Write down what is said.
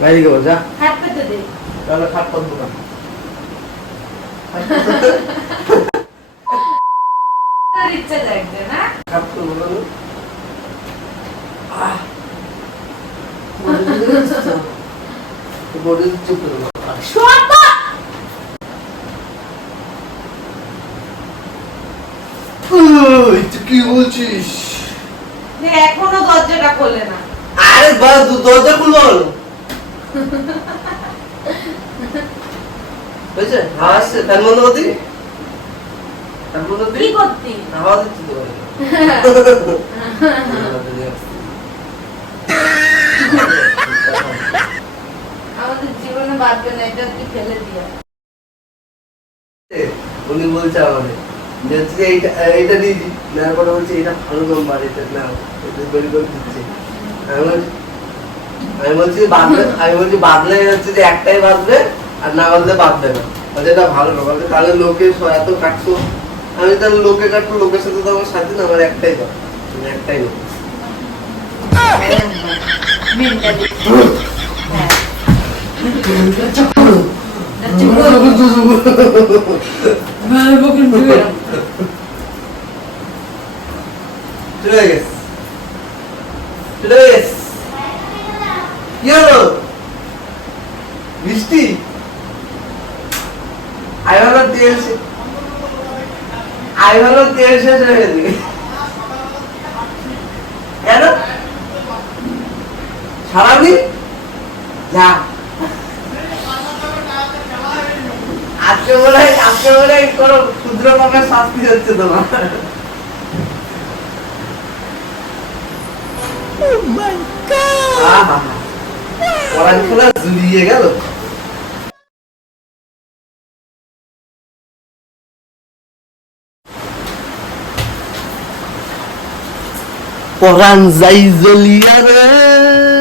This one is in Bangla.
বাইরে গো যা হাত পেতে দে তাহলে খাট পদ দোকান ইচ্ছা লাগবে না খাট তো বলো বডি চুপ করো কি বলছিস এখনো দরজাটা খোলে না আরে দরজা খুলবো বলো বুঝছে আসছে ফ্যান বন্ধ করতি ফ্যান বন্ধ করতি কি করতি আওয়াজ হচ্ছে তো আমাদের জীবনে বাঁচবে না এটা তুই ফেলে দিয়া উনি বলছে আমাদের যে হচ্ছে এইটা দিয়ে দিই নেওয়ার পরে বলছে এটা ভালো নাম্বার এটা নাও এটা বের করে দিচ্ছে আমি বলছি বাদলে হচ্ছে যে একটাই বাঁধবে আর না বাঁধলে বাঁধবে না বলছে এটা ভালো না বলছে তাহলে লোকে এত কাটছো আমি তাহলে লোকে কাটবো লোকের সাথে তো আমার সাথে না আমার একটাই কথা একটাই লোক চলে গেছে কি হলো বৃষ্টি আই ভালো তেল শেষ হয়ে গেছে কেন সারাবি যা আজকে বলে কোনো ক্ষুদ্র পাপের শাস্তি হচ্ছে তোমার পড়াশোনা জুড়িয়ে গেল পরান যাই জ্বলিয়া রে